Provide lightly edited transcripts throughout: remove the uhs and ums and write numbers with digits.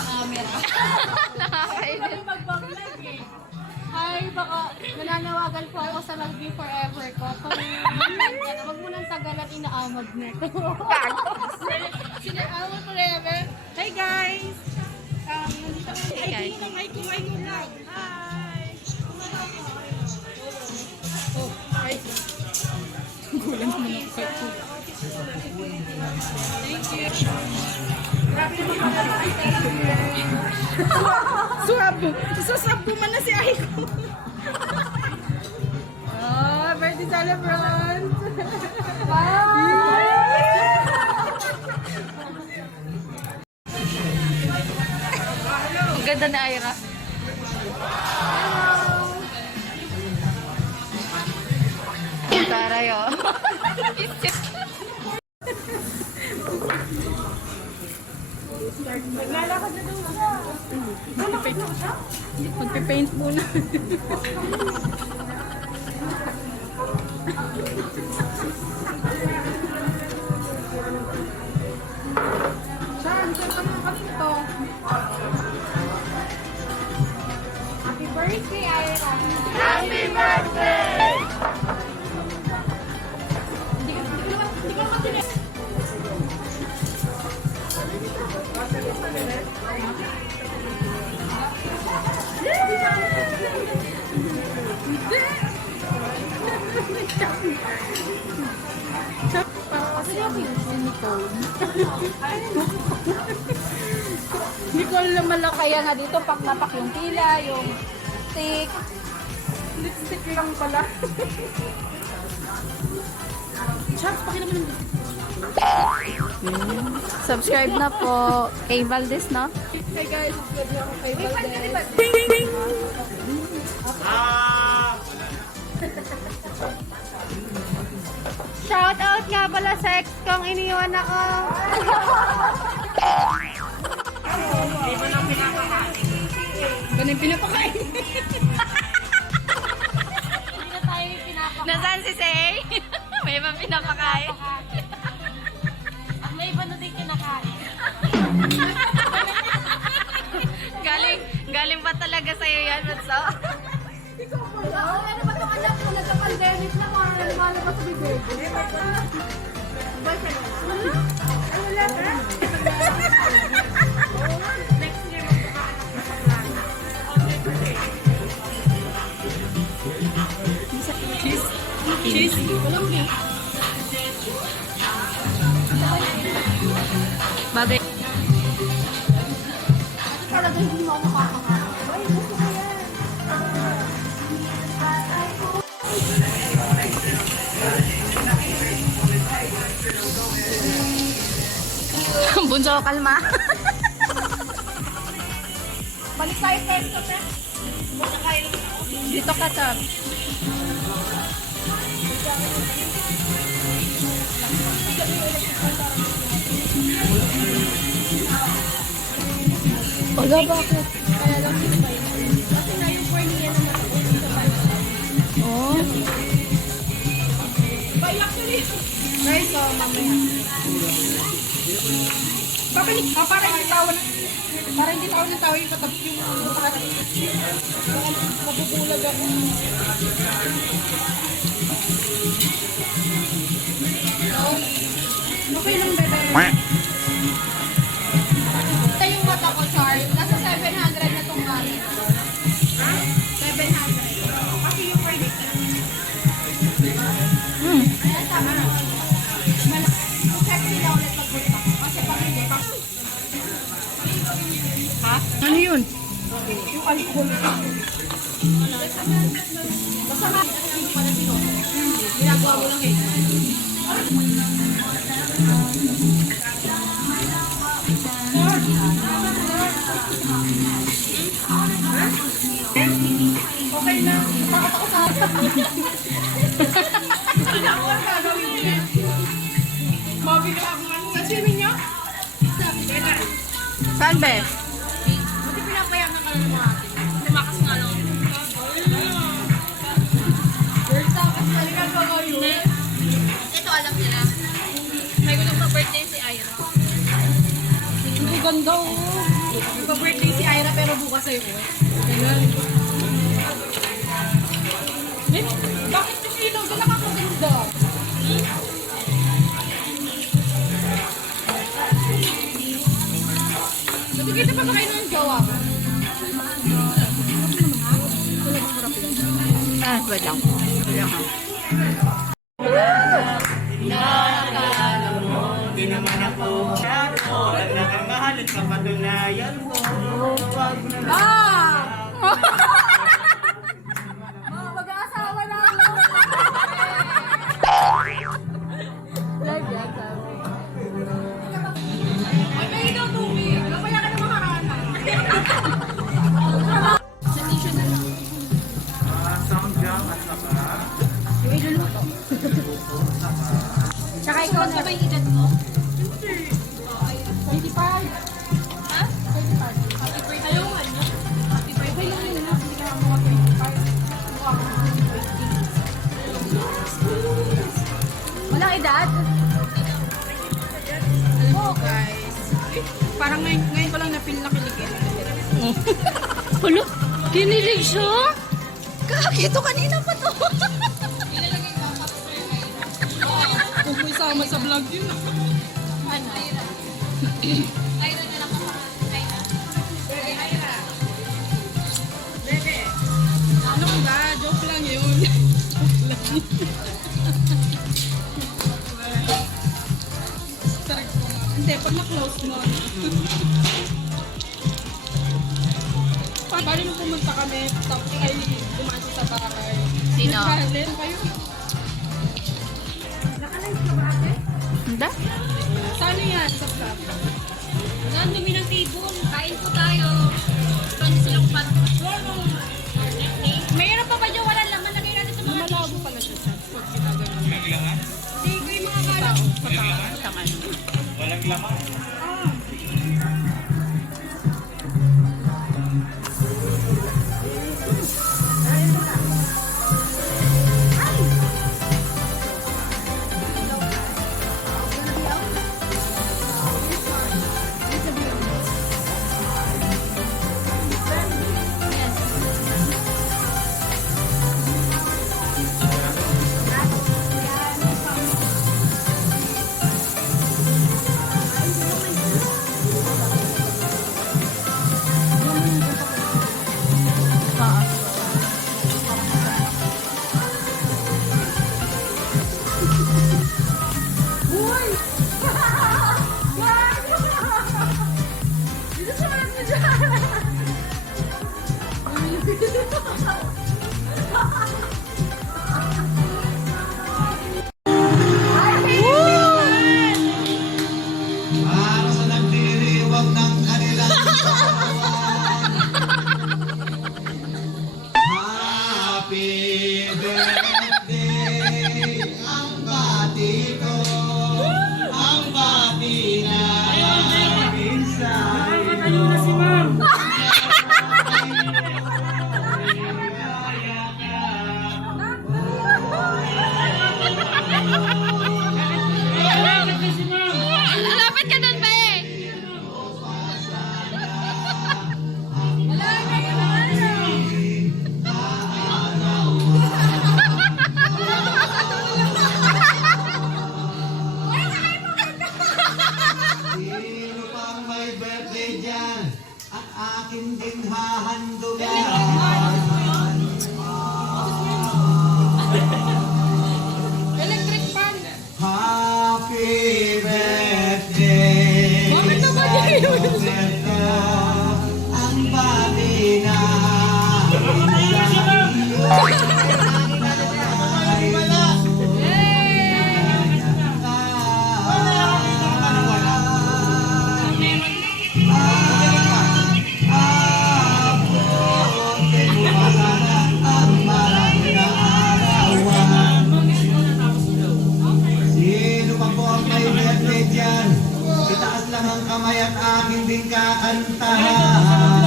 sa camera. Nakakainis. Ay, baka nananawagan po ako sa mag-be forever ko. Kung wag mo nang tagalan, inaamag nito. Sinaamag forever. Hey guys! Nandito ako. Hey guys. Ay, kumain mo lang. Hi! Oh, hi. Gulan naman ako kay Kuya. Thank you. Swab! Suswab ko man na si Aiko. Oh, birthday celebrant! Ang ganda ni Ira. Taray, oh. Naglalakad na daw siya. Magpipaint muna. Saan? Saan ka mga kami ito? Happy birthday, Ira! Happy birthday! Hindi ka naman kasi ako yung si Nicole. Nicole na malakaya nga dito, pak yung tila, yung stick. Lipstick lang pala. Sharks, pakilaman ng Subscribe na po kay Valdez, no? Hey guys, subscribe na ako kay Valdez. Ding, ding, ding! Shout out nga pala sa ex kong iniwan ako. Ganun yung pinapakain. Nasaan si Say? May iba pinapakain. At may iba na din kinakain. Galing pa talaga sa'yo yan, Matso. Ano ba itong anak ko? Nagka-pandemic na mga lumalabas sa bibig. Wala ka? Next year Cheese. Cheese. Walang niya. Bagay. Talaga hindi mo ako nakakakain. Ay, gusto ko yan. Bunso, kalma. Balik tayo pesto, pe. Dito ka, Tab. Wala, bakit? Kaya lang yung kasi na yung cornea na matapusin sa tayo. Oh. Bye, actually. Guys, so, mamaya. Papanik, para hindi tawa na. Para hindi tawa ng tawa yung katab yung para mabubulag ako. Okay lang, bebe. Ito yung mata ko, Charles. Nasa 700 na itong kami. Ha? 700. Kasi yung credit. Ayan, tama na. Check nila ulit pagpunta ko. Kasi pag hindi, ha? Ano yun? Yung alcohol. Basta na. Hindi pa na sino. Ginagawa mo lang eh. Okay na. Takot ako sa akin. Hindi ako ang gagawin niya. Mabigla ako nga. Saswimming niyo? Kailan? Saan, be? Buti pinapayagan ka na ng mga atin. Tumakas nga lang. First time, kasi talaga ko ngayon. Ito alam nila. May gulang pa birthday si Ira. Ang ganda oh. Ipa-birthday si Ira pero bukas sa'yo ko. Ganun. Eh, bakit si Sino? Doon nakakaganda. Nakikita pa ba kayo ng jowa ko? Wait lang. Wait lang ha. Di naman ako ang nakamahal at kapatunayan mo. Huwag mo na Mga mag-aasawa na ako. Live yan, sabi. Ay, may ikaw tubig. Mamaya ka na makarana. Sa tissue na lang. sound jam at saka Yung iluluto. Tsaka ikaw na. Ba yung edad mo? 25. Ha? 35. Happy birthday. Talungan, no? Happy birthday lang yun, no? Hindi ka mga 25. Mukha ka 25. Walang edad? Alam mo, guys. Parang ngayon ko lang na-feel na kiligin. Hulo, kinilig siya? Kakakito kanina pa to. Huwag mo isama sa vlog yun. Ano? Ayra na lang ako. Ayra. Bebe. Ano ba? Joke lang yun. Hindi, pag na-close mo. Paano nung pumunta kami, tapos ay dumaan siya sa bahay. Sino? Nagkahalin kayo. Nakalive ka ba ate? Hindi? Saan yan? Sa vlog? Ang dumi ng table. Kain po tayo. Ito silang pan. Mayroon pa ba dyan walang laman? Lagay natin sa mga Malabo pala siya sa pag ginagawa. tigay mga kala. walang laman. Para sa nagdiriwag ng kanilang katawan. Happy birthday ang bati ko, ang bati na isa iyo. Lapit ka dun, be! Sino pang may birthday dyan? At akin din hahandugan. Electric fan. Happy birthday sa Roberto, ang bati na sa iyo. Sino pa po ang may birthday dyan? Itaas lang ang kamay at akin din kakantahan.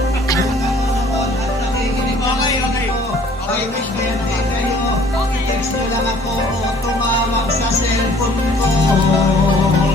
Nanonood at nakikinig ako sa inyo. May birthday kayo. I-text nyo lang ako o tumawag sa cellphone ko.